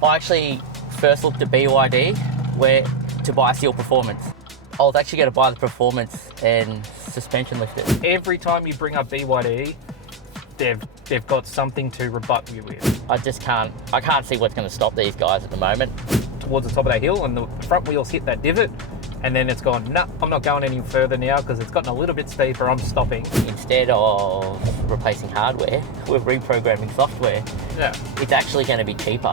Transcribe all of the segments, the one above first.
I actually first looked at BYD to buy Seal Performance. I was actually going to buy the Performance and suspension lifted. Every time you bring up BYD, they've got something to rebut you with. I can't see what's going to stop these guys at the moment. Towards the top of that hill, and the front wheels hit that divot, and then it's gone, no, I'm not going any further now because it's gotten a little bit steeper, I'm stopping. Instead of replacing hardware, we're reprogramming software. Yeah. It's actually going to be cheaper.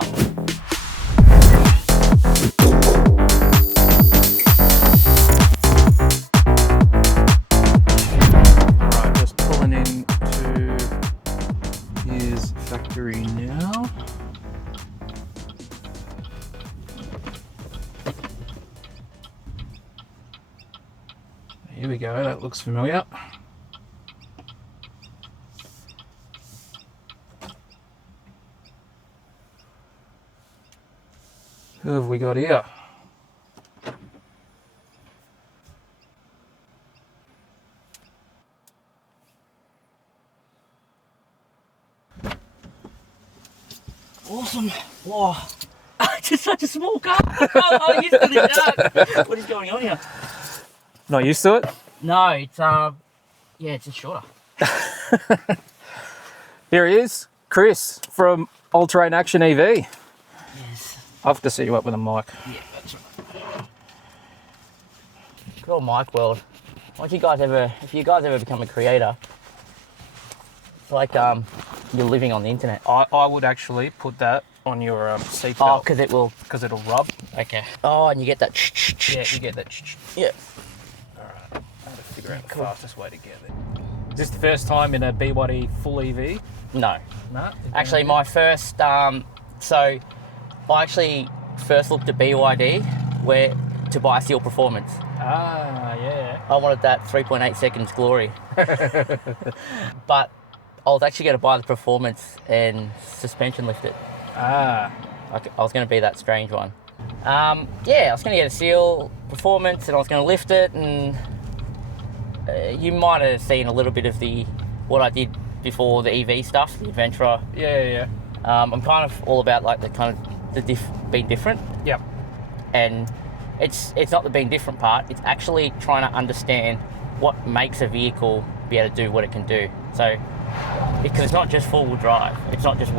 Alright, just pulling into his factory now. Here we go, that looks familiar. Who have we got here? Awesome. Wow. It's just such a small car. I'm used to this truck. What is going on here? Not used to it? No, it's it's just shorter. Here he is, Chris from All-Terrain Action EV. Yes. I'll have to set you up with a mic. Yeah, that's right. Good old mic world. If you guys ever become a creator, it's like you're living on the internet. I would actually put that on your seatbelt. Oh, because it'll rub. Okay. Oh, and you get that. Yeah, you get that. Yeah. Alright, I have to figure out the fastest way to get there. Is this the first time in a BYD full EV? No. No? Actually, my first, so I actually first looked at BYD to buy Seal Performance. Ah, yeah. I wanted that 3.8 seconds glory. But I was actually going to buy the Performance and suspension lifted. Ah. I was going to be that strange one. I was going to get a Seal Performance and I was going to lift it, and you might have seen a little bit of what I did before the EV stuff, the Adventurer. Yeah. I'm kind of all about like being different. Yep. And it's not the being different part, it's actually trying to understand what makes a vehicle be able to do what it can do. So, because it's not just four-wheel drive, it's not just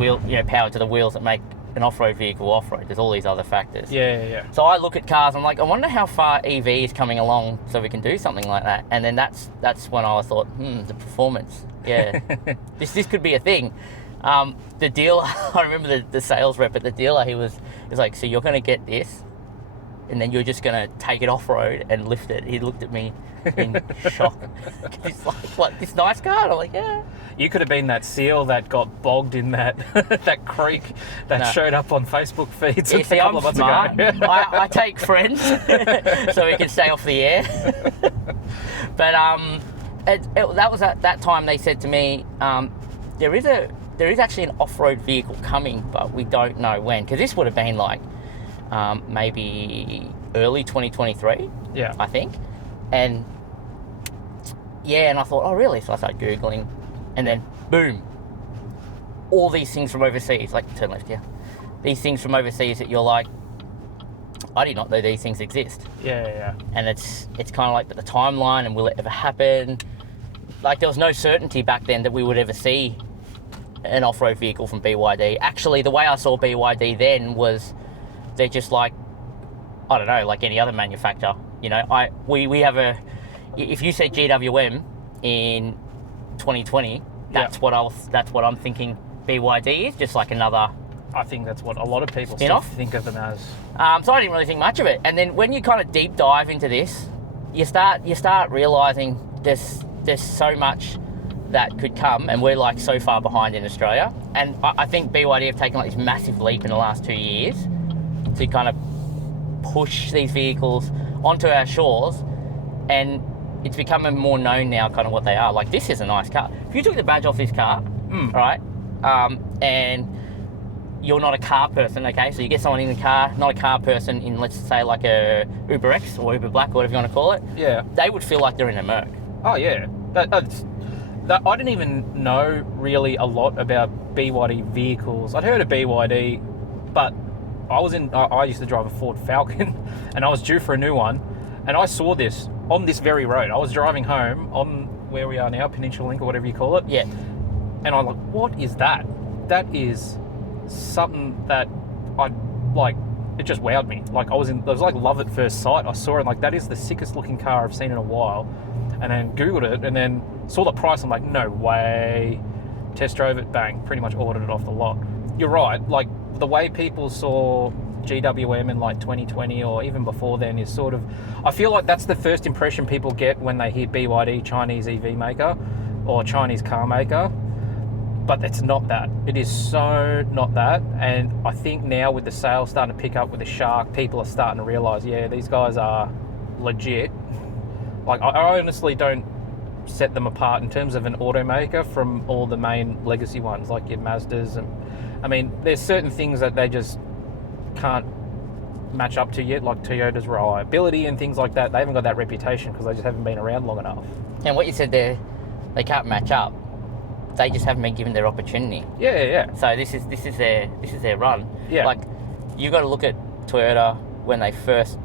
power to the wheels that make an off-road vehicle off-road. There's all these other factors. Yeah. So I look at cars, I'm like, I wonder how far EV is coming along so we can do something like that. And then that's when I thought, the Performance. Yeah, this could be a thing. The dealer, I remember the sales rep at the dealer, he was like, so you're going to get this, and then you're just going to take it off-road and lift it. He looked at me in shock. He's like, what, this nice car? And I'm like, yeah. You could have been that seal that got bogged in that that creek that showed up on Facebook feeds a couple of months ago. I take friends so we can stay off the air. But that was at that time they said to me, there is actually an off-road vehicle coming, but we don't know when, because this would have been like maybe early 2023. Yeah, I think. And I thought, oh really? So I started Googling, and then boom, all these things from overseas, like turn left here, these things from overseas that you're like, I did not know these things exist. Yeah. And it's kind of like, but the timeline, and will it ever happen? Like, there was no certainty back then that we would ever see an off-road vehicle from BYD. Actually, the way I saw BYD then was they're just like, I don't know, like any other manufacturer. We have if you say GWM in 2020, that's what I'm thinking BYD is, just like another. I think that's what a lot of people think of them as. So I didn't really think much of it. And then when you kind of deep dive into this, you start realizing there's so much that could come, and we're like so far behind in Australia. And I think BYD have taken like this massive leap in the last 2 years to kind of push these vehicles onto our shores, and it's becoming more known now kind of what they are. Like, this is a nice car. If you took the badge off this car, right, and you're not a car person, okay, so you get someone in the car, not a car person, in, let's say, like a Uber X or Uber Black or whatever you want to call it, they would feel like they're in a Merc. Oh yeah, I didn't even know really a lot about BYD vehicles. I'd heard of BYD, but I used to drive a Ford Falcon, and I was due for a new one, and I saw this on this very road. I was driving home on where we are now, Peninsula Link or whatever you call it. Yeah. And I'm like, what is that? That is something that I like. It just wowed me. Like it was like love at first sight. I saw it like that is the sickest looking car I've seen in a while, and then Googled it and then saw the price. I'm like, no way. Test drove it, bang, pretty much ordered it off the lot. You're right. Like the way people saw GWM in like 2020 or even before then is sort of, I feel like that's the first impression people get when they hear BYD, Chinese EV maker or Chinese car maker. But it's not that. It is so not that. And I think now with the sales starting to pick up with the Shark, people are starting to realise, yeah, these guys are legit. Like I honestly don't set them apart in terms of an automaker from all the main legacy ones like your Mazdas. And I mean, there's certain things that they just can't match up to yet, like Toyota's reliability and things like that. They haven't got that reputation because they just haven't been around long enough. And what you said there, they can't match up. They just haven't been given their opportunity. Yeah. So this is their run. Yeah. Like you got to look at Toyota when they first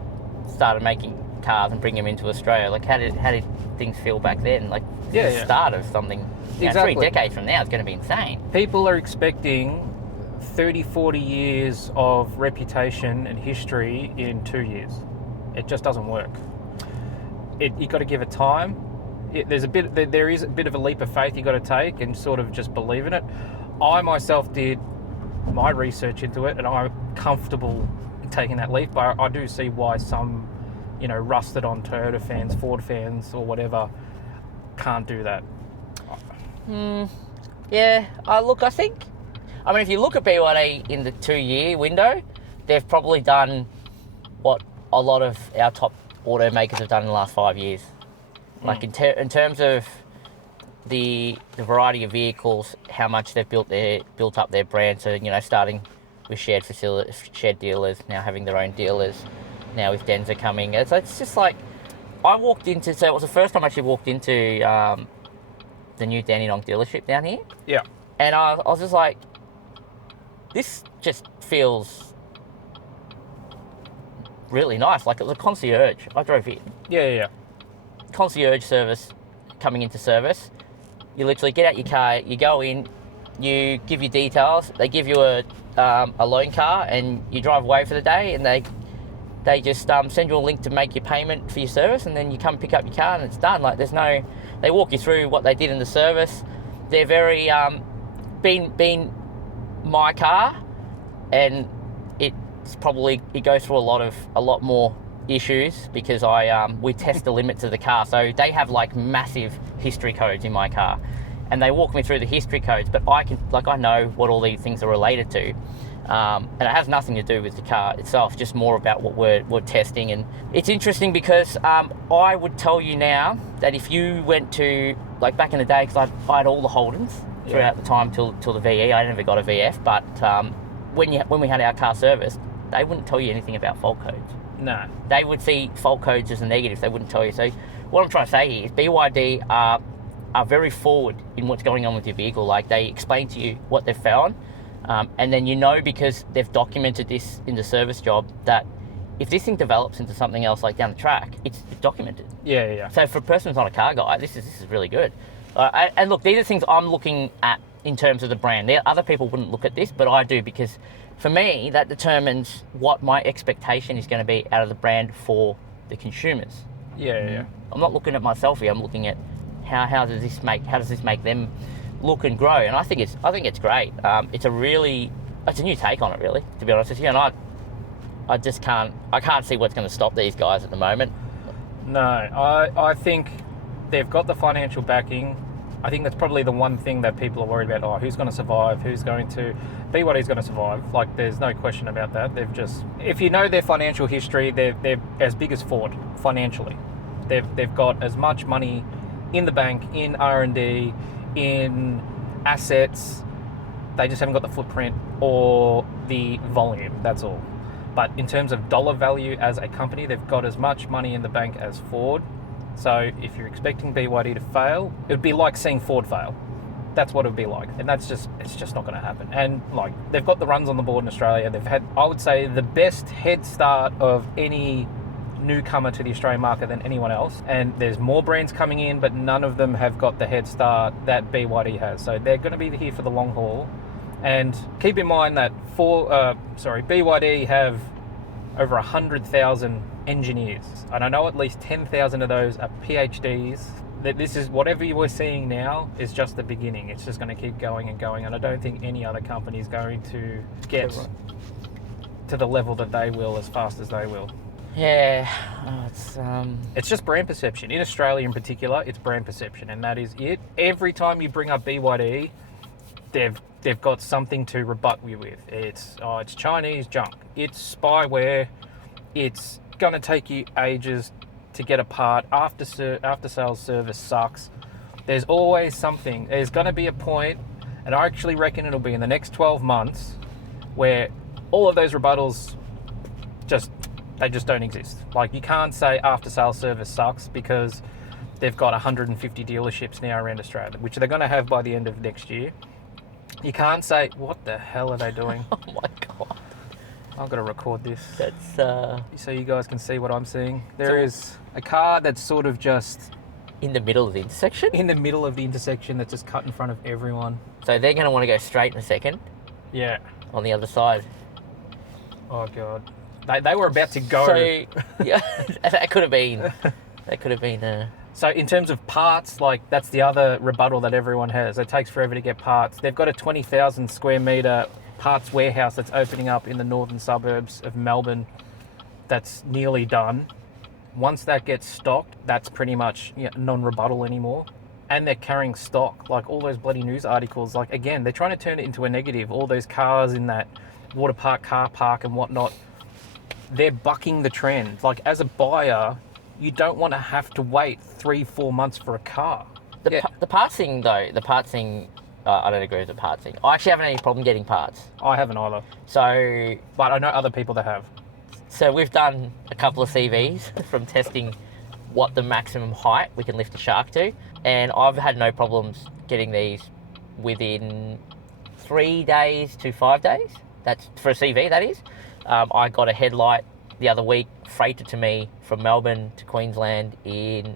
started making cars and bring them into Australia. Like how did things feel back then? Like the start of something. Exactly. 3 decades from now, it's going to be insane. People are expecting 30, 40 years of reputation and history in 2 years. It just doesn't work. You got to give it time. There is a bit of a leap of faith you got to take and sort of just believe in it. I myself did my research into it, and I'm comfortable taking that leap. But I do see why some, rusted on Toyota fans, Ford fans, or whatever, can't do that. Yeah. I mean, if you look at BYD in the 2-year window, they've probably done what a lot of our top automakers have done in the last 5 years. Like in terms of the variety of vehicles, how much they've built up their brand. So starting with shared dealers, now having their own dealers, now with Denza coming. It's just like I walked into. So it was the first time I actually walked into the new Dandenong dealership down here. Yeah. And I was just like, this just feels really nice. Like it was a concierge. I drove in. Yeah. Concierge service coming into service. You literally get out your car, you go in, you give your details, they give you a loan car and you drive away for the day, and they just send you a link to make your payment for your service, and then you come pick up your car and it's done. Like they walk you through what they did in the service. They're very been my car, and it goes through a lot more issues because we test the limits of the car. So they have like massive history codes in my car, and they walk me through the history codes, but I know what all these things are related to, and it has nothing to do with the car itself, just more about what we're testing. And it's interesting because I would tell you now that if you went to, like back in the day, because I had all the Holdens throughout the time till the VE. I never got a VF, but when we had our car serviced, they wouldn't tell you anything about fault codes. No. They would see fault codes as a negative. They wouldn't tell you. So what I'm trying to say here is BYD are very forward in what's going on with your vehicle. Like they explain to you what they've found, and then because they've documented this in the service job, that if this thing develops into something else like down the track, it's documented. Yeah. So for a person who's not a car guy, this is really good. And look, these are things I'm looking at in terms of the brand. Other people wouldn't look at this, but I do, because for me, that determines what my expectation is going to be out of the brand for the consumers. Yeah. I'm not looking at myself here. I'm looking at how does this make them look and grow. And I think it's great. It's a new take on it, really, to be honest with you. And I can't see what's going to stop these guys at the moment. No, I think they've got the financial backing. I think that's probably the one thing that people are worried about. Oh, who's going to survive? BYD's going to survive. Like, there's no question about that. If you know their financial history, they're as big as Ford financially. They've got as much money in the bank, in R&D, in assets. They just haven't got the footprint or the volume. That's all. But in terms of dollar value as a company, they've got as much money in the bank as Ford. So if you're expecting BYD to fail, it would be like seeing Ford fail. That's what it would be like, and it's just not going to happen. And like, they've got the runs on the board in Australia. They've had, I would say, the best head start of any newcomer to the Australian market than anyone else. And there's more brands coming in, but none of them have got the head start that BYD has. So they're going to be here for the long haul. And keep in mind that BYD have over 100,000 engineers, and I know at least 10,000 of those are PhDs. That this is, whatever you were seeing now is just the beginning. It's just going to keep going and going, and I don't think any other company is going to get to the level that they will as fast as they will. Yeah, it's just brand perception. In Australia in particular, it's brand perception, and that is it. Every time you bring up BYD, they've got something to rebut you with. It's Chinese junk. It's spyware. It's going to take you ages to get a part. After sales service sucks. There's always something. There's going to be a point, and I actually reckon it'll be in the next 12 months, where all of those rebuttals just don't exist. Like, you can't say after sales service sucks because they've got 150 dealerships now around Australia, which they're going to have by the end of next year. You can't say, what the hell are they doing? Oh my God. I've got to record this. That's so you guys can see what I'm seeing. There is a car that's sort of just in the middle of the intersection? in the middle of the intersection that's just cut in front of everyone. So they're going to want to go straight in a second Yeah. on the other side. Oh God. They were about to go. So, yeah, that could have been... So in terms of parts, like, that's the other rebuttal that everyone has. It takes forever to get parts. They've got a 20,000 square metre parts warehouse that's opening up in the northern suburbs of Melbourne that's nearly done. Once that gets stocked, that's pretty much non-rebuttal anymore. And they're carrying stock, like all those bloody news articles. Like, again, they're trying to turn it into a negative. All those cars in that water park, car park and whatnot, they're bucking the trend. Like, as a buyer, you don't want to have to wait 3-4 months for a car. The parts thing, though, I don't agree with the parts thing. I actually haven't had any problem getting parts. I haven't either. So... But I know other people that have. So we've done a couple of CVs from testing what the maximum height we can lift a shark to, and I've had no problems getting these within 3 days to 5 days. That's for a CV, that is. I got a headlight the other week, freighted to me from Melbourne to Queensland in,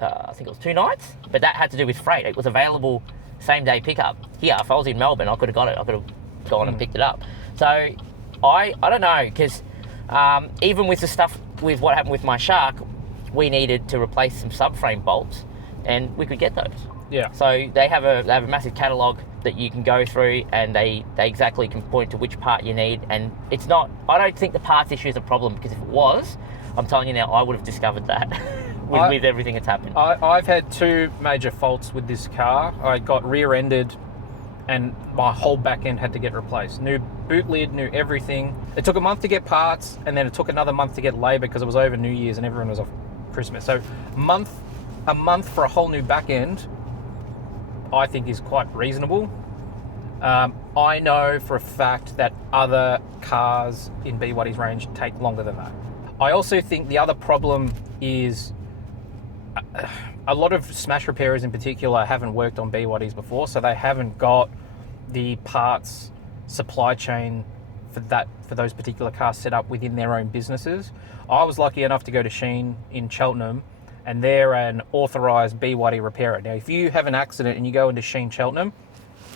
I think it was 2 nights, but that had to do with freight. It was available same day pickup. Here, if I was in Melbourne, I could have got it. I could have gone and picked it up. So I don't know, because even with the stuff, with what happened with my Shark, we needed to replace some subframe bolts, and we could get those. Yeah. So they have a massive catalogue that you can go through, and they exactly can point to which part you need. And it's not, I don't think the parts issue is a problem, because if it was, I'm telling you now, I would have discovered that with everything that's happened. I've had 2 major faults with this car. I got rear-ended, and my whole back end had to get replaced. New boot lid, new everything. It took a month to get parts, and then it took another month to get labour because it was over New Year's and everyone was off Christmas. So a month for a whole new back end, I think, is quite reasonable. I know for a fact that other cars in BYD's range take longer than that. I also think the other problem is a lot of smash repairers in particular haven't worked on BYDs before, so they haven't got the parts supply chain for those particular cars set up within their own businesses. I was lucky enough to go to Sheen in Cheltenham, and they're an authorised BYD repairer. Now, if you have an accident and you go into Sheen Cheltenham,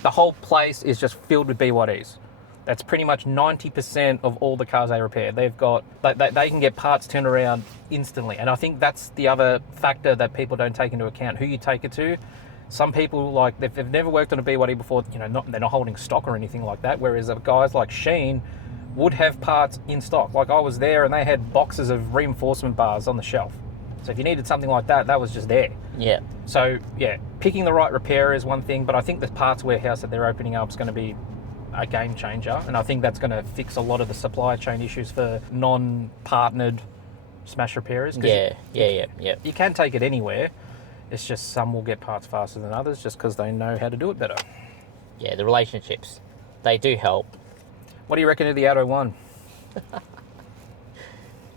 the whole place is just filled with BYDs. That's pretty much 90% of all the cars they repair. They've got, they can get parts turned around instantly. And I think that's the other factor that people don't take into account, who you take it to. Some people, like, they've never worked on a BYD before, they're not holding stock or anything like that. Whereas guys like Sheen would have parts in stock. Like, I was there and they had boxes of reinforcement bars on the shelf. So if you needed something like that, that was just there. Yeah. So, yeah, picking the right repairer is one thing, but I think the parts warehouse that they're opening up is going to be a game changer, and I think that's going to fix a lot of the supply chain issues for non-partnered smash repairers. Yeah. You can take it anywhere. It's just some will get parts faster than others just because they know how to do it better. Yeah, the relationships, they do help. What do you reckon of the Atto 1?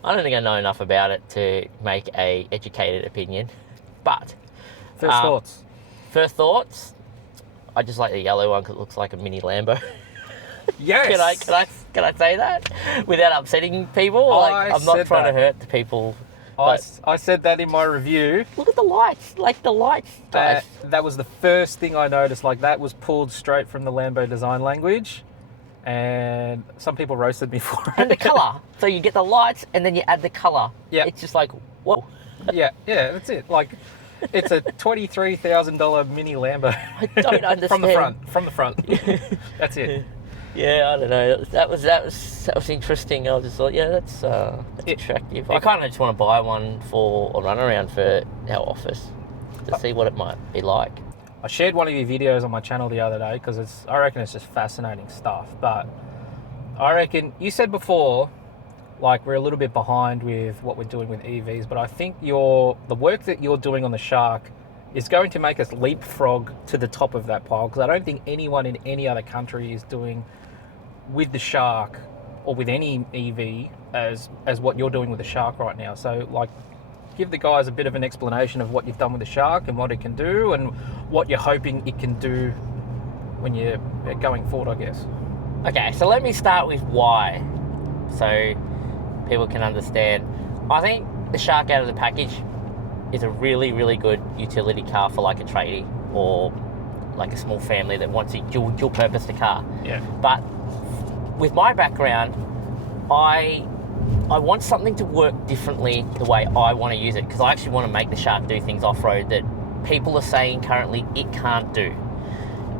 I don't think I know enough about it to make a educated opinion, but First thoughts? First thoughts, I just like the yellow one because it looks like a mini Lambo. Yes. Can I say that without upsetting people? Like, I'm not trying to hurt the people. I said that in my review. Look at the lights, like the lights, guys. That was the first thing I noticed. Like, that was pulled straight from the Lambo design language, and some people roasted me for it. And the colour. So you get the lights, and then you add the colour. Yeah. It's just like, whoa. Yeah, that's it. Like, it's a $23,000 mini Lambo. I don't understand. From the front. That's it. Yeah, I don't know. That was interesting. I was just like, yeah, that's attractive. I kind of just want to buy one for a run around for our office to see what it might be like. I shared one of your videos on my channel the other day because I reckon it's just fascinating stuff. But I reckon you said before, like, we're a little bit behind with what we're doing with EVs, but I think the work that you're doing on the Shark is going to make us leapfrog to the top of that pile, because I don't think anyone in any other country is doing with the Shark or with any EV as what you're doing with the Shark right now. So, like, give the guys a bit of an explanation of what you've done with the Shark and what it can do and what you're hoping it can do when you're going forward, I guess. Okay, so let me start with why, so people can understand. I think the Shark out of the package is a really, really good utility car for like a tradie or like a small family that wants a dual purpose car. Yeah. But with my background, I want something to work differently the way I want to use it, because I actually want to make the Shark do things off-road that people are saying currently it can't do.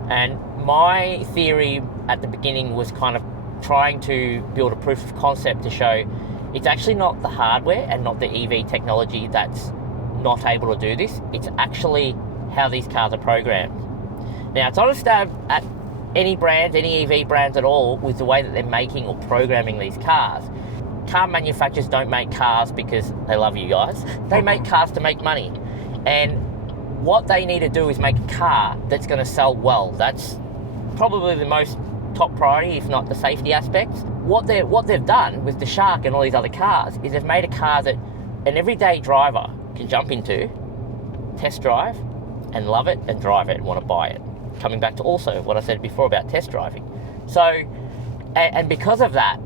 And my theory at the beginning was kind of trying to build a proof of concept to show it's actually not the hardware and not the EV technology that's not able to do this. It's actually how these cars are programmed. Now, it's not a stab at any brands, any EV brands at all, with the way that they're making or programming these cars. Car manufacturers don't make cars because they love you guys. They make cars to make money. And what they need to do is make a car that's going to sell well. That's probably the most top priority, if not the safety aspects. What they've done with the Shark and all these other cars is they've made a car that an everyday driver can jump into, test drive, and love it and drive it and want to buy it. Coming back to also what I said before about test driving. So, and because of that,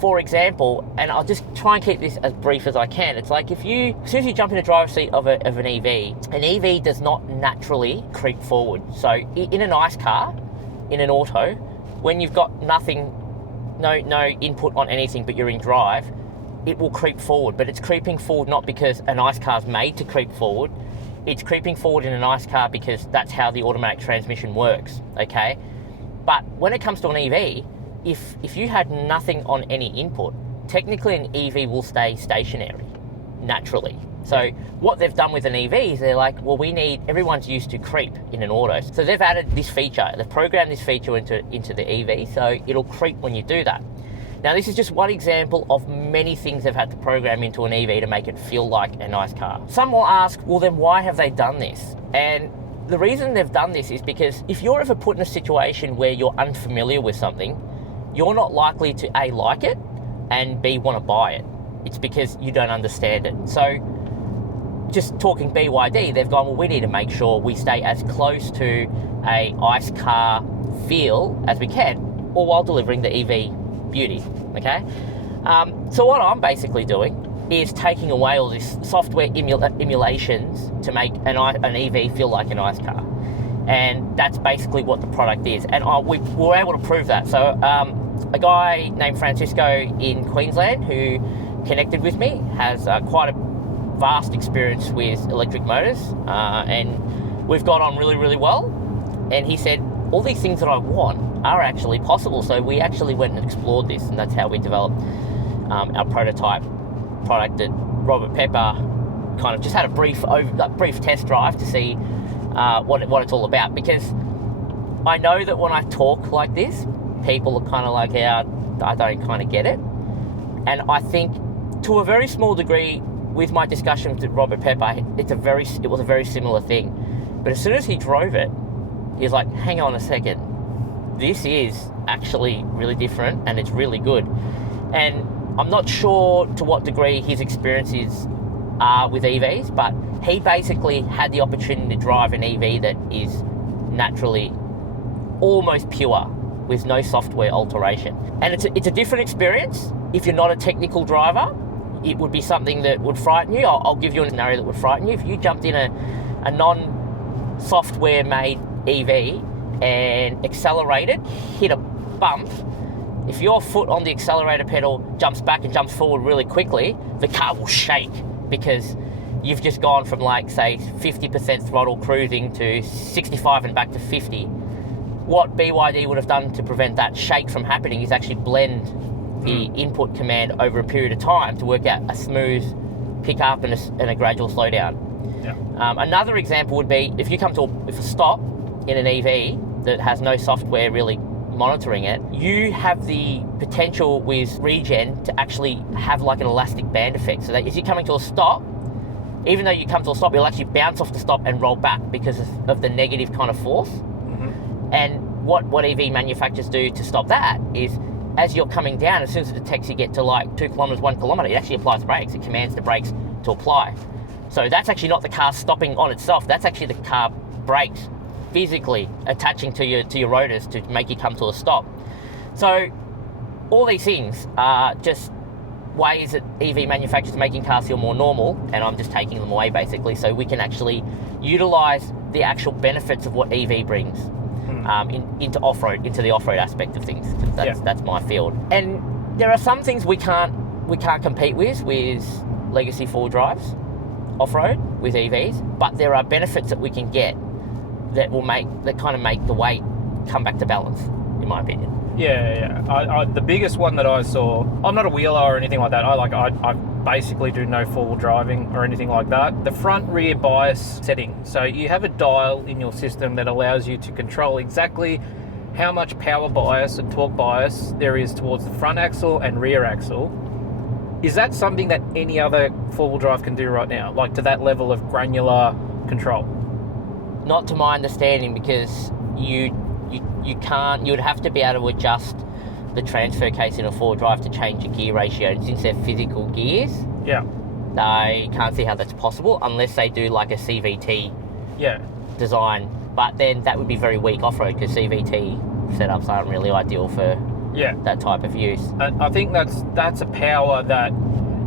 for example, and I'll just try and keep this as brief as I can, it's like as soon as you jump in the driver's seat of an EV does not naturally creep forward. So in a nice car, in an auto, when you've got nothing, no input on anything but you're in drive, it will creep forward. But it's creeping forward not because a nice car's made to creep forward. It's creeping forward in a nice car because that's how the automatic transmission works, okay? But when it comes to an EV, if you had nothing on any input, technically an EV will stay stationary, naturally. So what they've done with an EV is they're like, well, everyone's used to creep in an auto. So they've added this feature, they've programmed this feature into the EV, so it'll creep when you do that. Now, this is just one example of many things they've had to program into an EV to make it feel like a nice car. Some will ask, well, then why have they done this? And the reason they've done this is because if you're ever put in a situation where you're unfamiliar with something, you're not likely to A, like it, and B, want to buy it. It's because you don't understand it. So just talking BYD, they've gone, well, we need to make sure we stay as close to a ICE car feel as we can, all while delivering the EV beauty, okay? So what I'm basically doing is taking away all this software emulations to make an EV feel like an ICE car. And that's basically what the product is. And we were able to prove that. So a guy named Francisco in Queensland who connected with me has quite a vast experience with electric motors, and we've got on really, really well. And he said, all these things that I want are actually possible. So we actually went and explored this, and that's how we developed our prototype product that Robert Pepper kind of just had a brief test drive to see what it's all about. Because I know that when I talk like this, people are kind of like, yeah, I don't kind of get it. And I think to a very small degree with my discussion with Robert Pepper, it was a very similar thing. But as soon as he drove it, he was like, hang on a second, this is actually really different and it's really good. And I'm not sure to what degree his experiences are with EVs, but he basically had the opportunity to drive an EV that is naturally almost pure with no software alteration. And it's a different experience. If you're not a technical driver, it would be something that would frighten you. I'll give you a scenario that would frighten you. If you jumped in a non-software made EV and accelerated, hit a bump, if your foot on the accelerator pedal jumps back and jumps forward really quickly, the car will shake because you've just gone from, like, say, 50% throttle cruising to 65 and back to 50. What BYD would have done to prevent that shake from happening is actually blend the input command over a period of time to work out a smooth pick up and a gradual slowdown. Yeah. Another example would be if you come to a stop in an EV that has no software really monitoring it, you have the potential with regen to actually have like an elastic band effect, so that as you're coming to a stop, even though you come to a stop, you'll actually bounce off the stop and roll back because of the negative kind of force. And what EV manufacturers do to stop that is, as you're coming down, as soon as it detects you get to like 2 kilometers, 1 kilometer, it actually applies brakes. It commands the brakes to apply. So that's actually not the car stopping on itself. That's actually the car brakes physically attaching to your rotors to make you come to a stop. So all these things are just ways that EV manufacturers are making cars feel more normal, and I'm just taking them away basically, so we can actually utilize the actual benefits of what EV brings into off-road, into the off-road aspect of things. That's my field. And there are some things we can't compete with legacy four-wheel drives off-road with EVs, but there are benefits that we can get that kind of make the weight come back to balance, in my opinion. Yeah. The biggest one that I saw, I'm not a wheeler or anything like that. I basically do no four-wheel driving or anything like that. The front rear bias setting. So you have a dial in your system that allows you to control exactly how much power bias and torque bias there is towards the front axle and rear axle. Is that something that any other four-wheel drive can do right now? Like to that level of granular control? Not to my understanding, because you can't. You would have to be able to adjust the transfer case in a four-wheel drive to change your gear ratio, and since they're physical gears, I can't see how that's possible unless they do like a CVT design. But then that would be very weak off-road, because CVT setups aren't really ideal for that type of use. I think that's a power that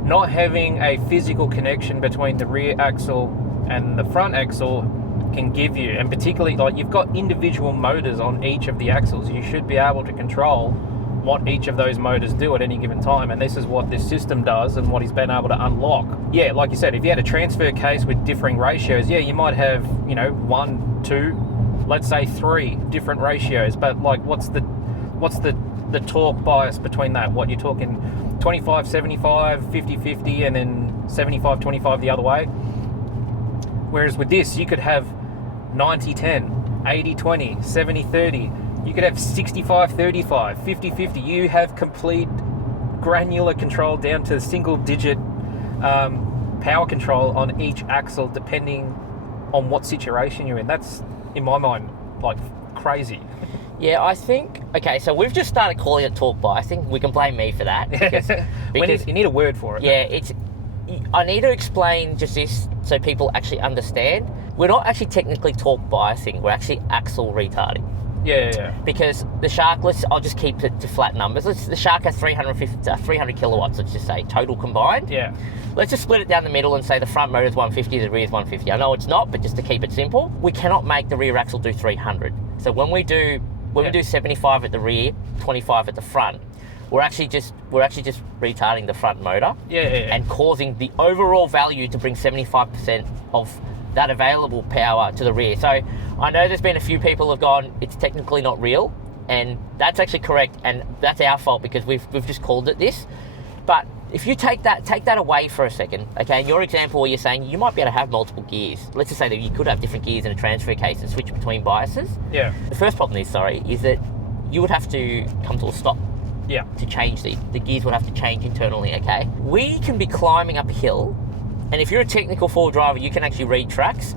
not having a physical connection between the rear axle and the front axle can give you, and particularly like you've got individual motors on each of the axles. You should be able to control what each of those motors do at any given time, and this is what this system does and what he's been able to unlock. Yeah, like you said, if you had a transfer case with differing ratios, you might have 1, 2, let's say 3 different ratios, but like what's the torque bias between that? What you're talking 25-75, 50-50, and then 75-25 the other way. Whereas with this, you could have 90-10, 80-20, 70-30. You could have 65-35, 50-50. You have complete granular control down to single-digit power control on each axle, depending on what situation you're in. That's, in my mind, like crazy. Yeah, I think, okay, so we've just started calling it torque biasing. We can blame me for that. Because you need a word for it. Yeah, I need to explain just this so people actually understand. We're not actually technically torque biasing, we're actually axle retarding. Yeah. Because the Shark, I'll just keep it to flat numbers. The Shark has 300 kilowatts, let's just say, total combined. Yeah. Let's just split it down the middle and say the front motor is 150, the rear is 150. I know it's not, but just to keep it simple, we cannot make the rear axle do 300. So when we do 75 at the rear, 25 at the front, we're actually just retarding the front motor and causing the overall value to bring 75% of that available power to the rear. So I know there's been a few people have gone, it's technically not real, and that's actually correct, and that's our fault because we've just called it this. But if you take that away for a second, okay, in your example where you're saying you might be able to have multiple gears, let's just say that you could have different gears in a transfer case and switch between biases. Yeah. The first problem is that you would have to come to a stop. Yeah. To change the gears would have to change internally, okay? We can be climbing up a hill, and if you're a technical four-wheel driver, you can actually read tracks.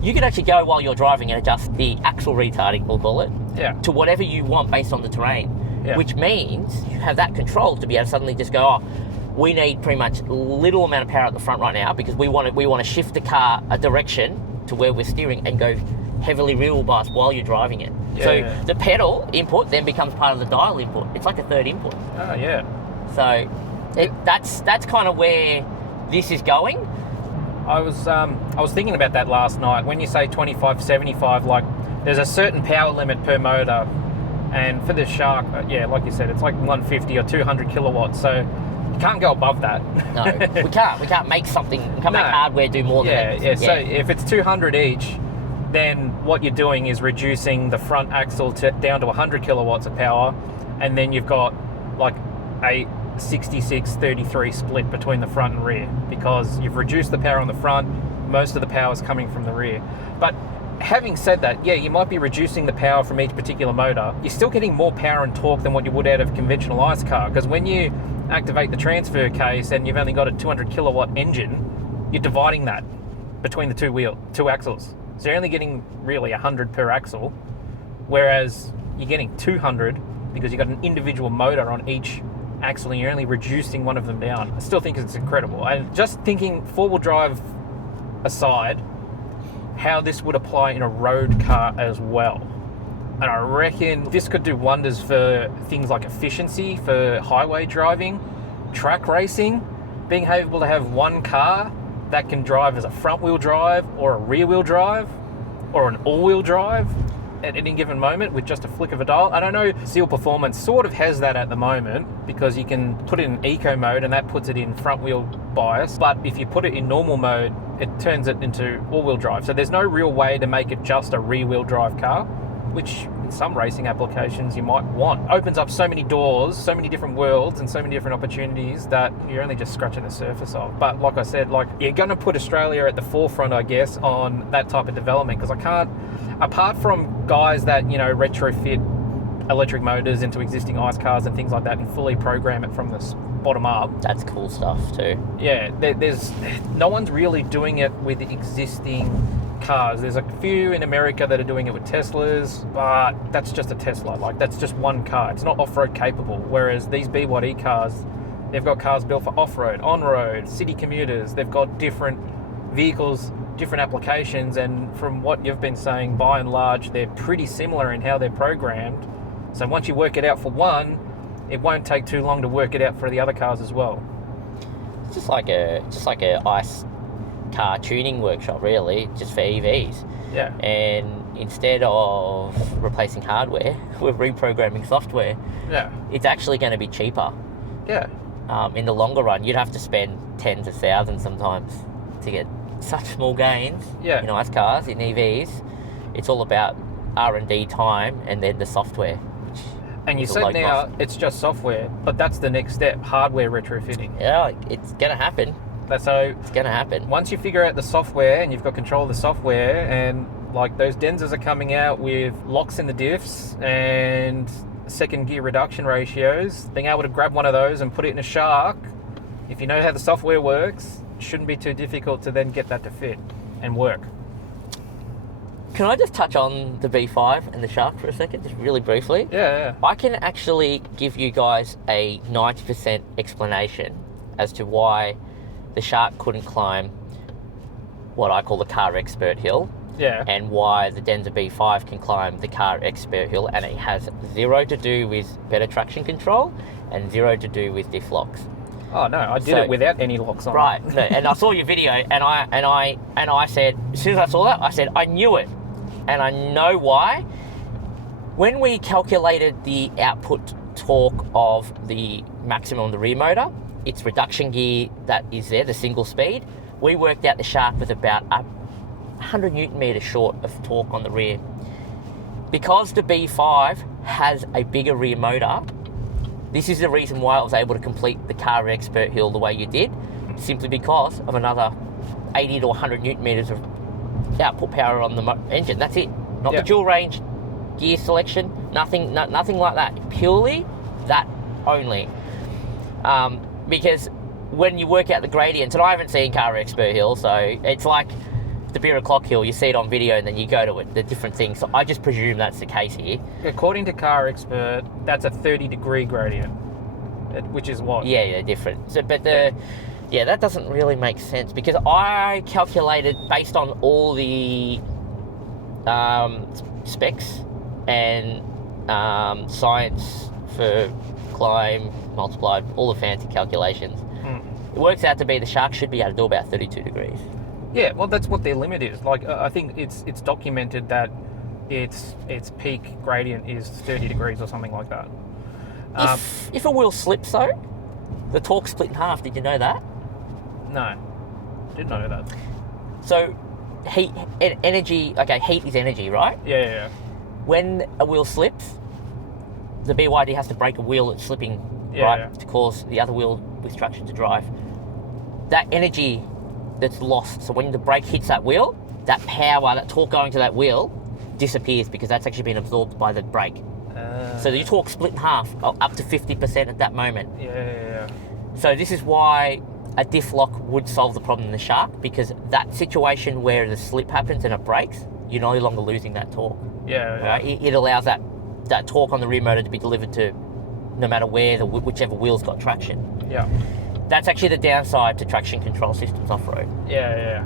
You can actually go while you're driving and adjust the axle retarding, we'll call it, to whatever you want based on the terrain, which means you have that control to be able to suddenly just go, we need pretty much little amount of power at the front right now because we want to shift the car a direction to where we're steering and go heavily rear wheel bias while you're driving it. Yeah. So the pedal input then becomes part of the dial input. It's like a third input. Oh, yeah. So that's kind of where this is going. I was thinking about that last night. When you say 25, 75, like there's a certain power limit per motor, and for the Shark, like you said, it's like 150 or 200 kilowatts. So you can't go above that. No, we can't. We can't make something. We can't make hardware do more than that. Yeah. So if it's 200 each, then what you're doing is reducing the front axle down to 100 kilowatts of power, and then you've got like a 66-33 split between the front and rear, because you've reduced the power on the front, most of the power is coming from the rear. But having said that, you might be reducing the power from each particular motor. You're still getting more power and torque than what you would out of a conventional ICE car, because when you activate the transfer case and you've only got a 200 kilowatt engine, you're dividing that between the two axles. So you're only getting really 100 per axle, whereas you're getting 200 because you've got an individual motor on each axle and you're only reducing one of them down. I still think it's incredible. And just thinking four-wheel drive aside, how this would apply in a road car as well. And I reckon this could do wonders for things like efficiency, for highway driving, track racing, being able to have one car that can drive as a front-wheel drive or a rear-wheel drive or an all-wheel drive at any given moment with just a flick of a dial. And I know Seal Performance sort of has that at the moment, because you can put it in eco mode and that puts it in front wheel bias, but if you put it in normal mode, it turns it into all-wheel drive. So there's no real way to make it just a rear-wheel drive car, which in some racing applications you might want. Opens up so many doors, so many different worlds and so many different opportunities that you're only just scratching the surface of. But like I said, you're going to put Australia at the forefront, I guess, on that type of development, because I can't, apart from guys that, retrofit electric motors into existing ICE cars and things like that and fully program it from the bottom up. That's cool stuff too. Yeah, there's no one's really doing it with existing cars. There's a few in America that are doing it with Teslas, but that's just a Tesla. That's just one car. It's not off-road capable. Whereas these BYD cars, they've got cars built for off-road, on-road, city commuters. They've got different vehicles, different applications, and from what you've been saying, by and large, they're pretty similar in how they're programmed. So once you work it out for one, it won't take too long to work it out for the other cars as well. It's just like a ICE car tuning workshop, really, just for EVs. Yeah. And instead of replacing hardware, we're reprogramming software. Yeah. It's actually going to be cheaper. Yeah. In the longer run, you'd have to spend tens of thousands sometimes to get such small gains. Yeah. In ICE cars, in EVs, it's all about R&D time and then the software. And you said now it's just software, but that's the next step, hardware retrofitting. Yeah, it's going to happen. So it's going to happen. Once you figure out the software and you've got control of the software, and those Denzas are coming out with locks in the diffs and second gear reduction ratios, being able to grab one of those and put it in a Shark, if you know how the software works, it shouldn't be too difficult to then get that to fit and work. Can I just touch on the B5 and the Shark for a second, just really briefly? Yeah. I can actually give you guys a 90% explanation as to why the Shark couldn't climb what I call the car expert hill. Yeah. And why the Denza B5 can climb the car expert hill, and it has zero to do with better traction control and zero to do with diff locks. Oh no, I did it without any locks on. Right. No, and I saw your video, and I said, as soon as I saw that, I said I knew it. And I know why. When we calculated the output torque of the maximum on the rear motor, its reduction gear that is there, the single speed, we worked out the Shark with about 100 Newton meters short of torque on the rear. Because the B5 has a bigger rear motor, this is the reason why I was able to complete the car expert hill the way you did, simply because of another 80 to 100 Newton meters of output power on the engine. That's it. Not the dual range gear selection, nothing like that. Purely that only. Because when you work out the gradients, and I haven't seen car expert hill, so it's like the beer o'clock hill. You see it on video and then you go to it, the different things. So I just presume that's the case here. According to car expert, that's a 30-degree gradient, which is what? Yeah, different. So, but that doesn't really make sense, because I calculated based on all the specs and science for climb, multiplied, all the fancy calculations. It works out to be the shark should be able to do about 32 degrees. Yeah, well, that's what their limit is. Like, I think it's documented that its peak gradient is 30 degrees or something like that. If a wheel slips, though, the torque's split in half. Did you know that? No, didn't know that. So, heat is energy, right? Yeah. When a wheel slips, the BYD has to brake a wheel that's slipping, to cause the other wheel with traction to drive. That energy that's lost, so when the brake hits that wheel, that power, that torque going to that wheel disappears because that's actually been absorbed by the brake. So your torque split in half, up to 50% at that moment. Yeah. So this is why a diff lock would solve the problem in the shark, because that situation where the slip happens and it breaks, you're no longer losing that torque. Yeah. Right? It allows that torque on the rear motor to be delivered to no matter where, whichever wheel's got traction. Yeah. That's actually the downside to traction control systems off-road. Yeah.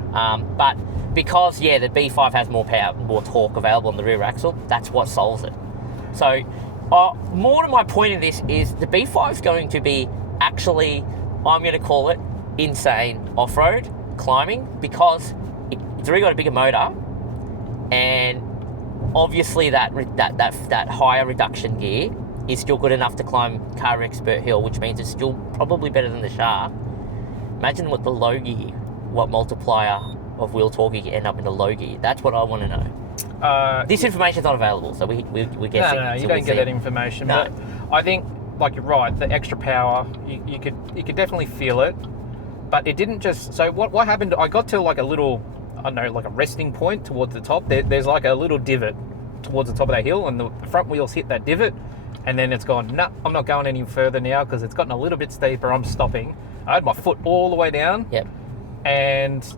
But because, the B5 has more power, more torque available on the rear axle, that's what solves it. So, more to my point in this is the B5 is going to be actually, I'm going to call it, insane off-road climbing, because it's already got a bigger motor, and obviously that higher reduction gear is still good enough to climb Car Expert Hill, which means it's still probably better than the Shark. Imagine what the low gear, what multiplier of wheel torque you end up in the low gear. That's what I want to know. This information's not available, so we're guessing. No, you so don't get that information. No. But I think, like, you're right, the extra power, you could definitely feel it, but it didn't just. So what happened? I got to like a little, I don't know, like a resting point towards the top. There's like a little divot towards the top of that hill, and the front wheels hit that divot, and then it's gone, nah, I'm not going any further now because it's gotten a little bit steeper. I'm stopping. I had my foot all the way down. Yep. And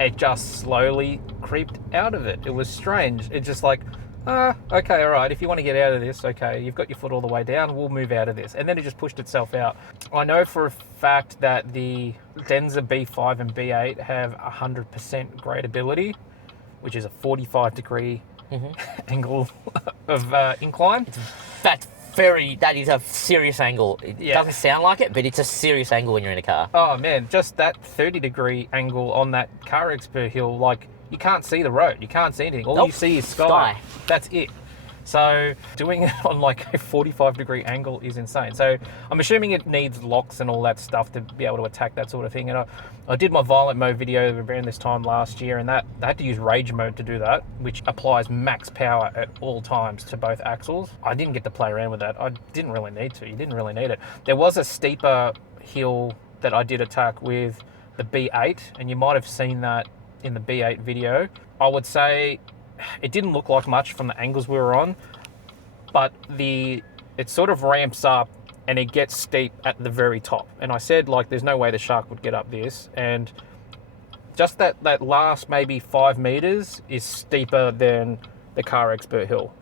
it just slowly creeped out of it. It was strange. It's just like, okay, all right, if you want to get out of this, okay, you've got your foot all the way down, we'll move out of this. And then it just pushed itself out. I know for a fact that the Denza B5 and B8 have 100% gradability, which is a 45-degree angle of incline. That is a serious angle. It doesn't sound like it, but it's a serious angle when you're in a car. Oh man, just that 30-degree angle on that Car Expert hill, like, you can't see the road, you can't see anything. All you see is sky. That's it. So doing it on like a 45-degree angle is insane. So I'm assuming it needs locks and all that stuff to be able to attack that sort of thing. And I did my violent mode video around this time last year, and that I had to use rage mode to do that, which applies max power at all times to both axles. I didn't get to play around with that. I didn't really need to. You didn't really need it. There was a steeper hill that I did attack with the B8, and you might have seen that in the B8 video. I would say it didn't look like much from the angles we were on, but it sort of ramps up and it gets steep at the very top. And I said, like, there's no way the Shark would get up this. And just that last maybe 5 meters is steeper than the Car Expert hill.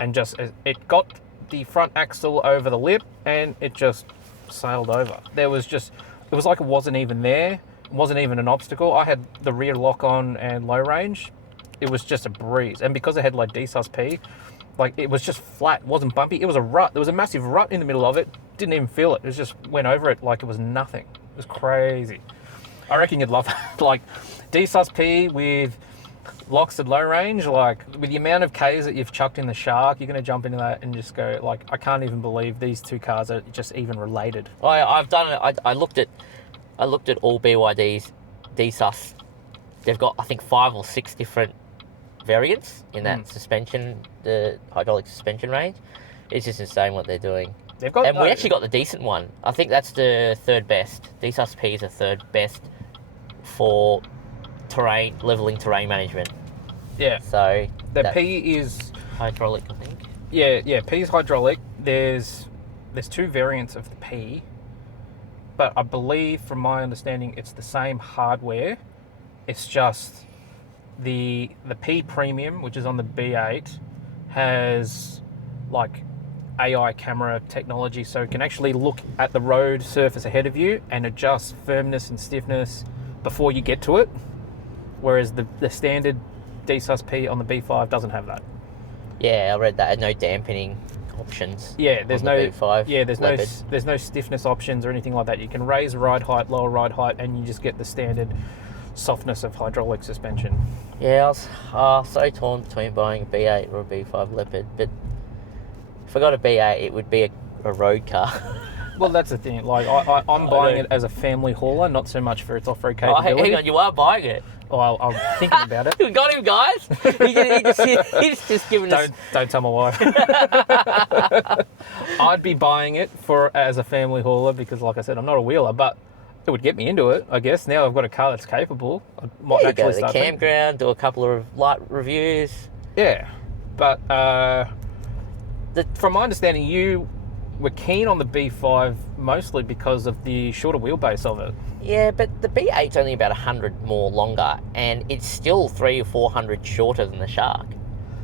And just, it got the front axle over the lip and it just sailed over. It was like it wasn't even there. It wasn't even an obstacle. I had the rear lock on and low range. It was just a breeze. And because it had like DSUS-P, like, it was just flat, it wasn't bumpy. It was a rut. There was a massive rut in the middle of it. Didn't even feel it. It just went over it like it was nothing. It was crazy. I reckon you'd love it. Like, DSUS-P with locks at low range, like, with the amount of Ks that you've chucked in the Shark, you're going to jump into that and just go, like, I can't even believe these two cars are just even related. I've done it. I looked at all BYD's DSUS. They've got, I think, 5 or 6 different variants in that suspension, the hydraulic suspension range. It's just insane what they're doing. We actually got the decent one. I think that's the third best. DSUS-P is the third best for leveling terrain management. Yeah. So the P is hydraulic, I think. Yeah. P is hydraulic. There's 2 variants of the P, but I believe, from my understanding, it's the same hardware. It's just the P Premium, which is on the B8, has like AI camera technology, so it can actually look at the road surface ahead of you and adjust firmness and stiffness before you get to it. Whereas the standard D-Sus P on the B5 doesn't have that. Yeah, I read that. No dampening options. Yeah, there's on the no B5 Yeah, Leopard. there's no stiffness options or anything like that. You can raise ride height, lower ride height, and you just get the standard softness of hydraulic suspension. Yeah, I was so torn between buying a B8 or a B5 Leopard, but if I got a B8, it would be a road car. Well, that's the thing. Like, I'm buying it as a family hauler, not so much for its off-road Oh, capability. hang on, you are buying it. Oh, I'm thinking about it. We got him, guys. He's just giving us... Don't tell my wife. I'd be buying it as a family hauler because, like I said, I'm not a wheeler, but it would get me into it, I guess. Now I've got a car that's capable. I might Yeah, you go actually to the start campground, do a couple of light reviews. Yeah, but from my understanding, you were keen on the B5 mostly because of the shorter wheelbase of it. Yeah, but the B8's only about 100 more longer, and it's still 300 or 400 shorter than the Shark,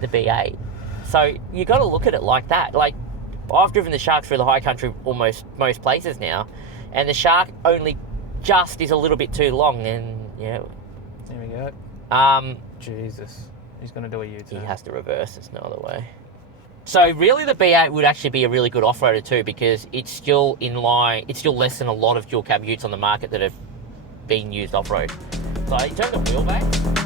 the B8. So you got to look at it like that. Like, I've driven the Shark through the high country almost most places now, and the Shark only just is a little bit too long, and yeah. There we go. Jesus, he's going to do a U-turn. He has to reverse. There's no other way. So really, the B8 would actually be a really good off-roader too, because it's still in line. It's still less than a lot of dual cab utes on the market that have been used off-road. So in terms of wheelbase,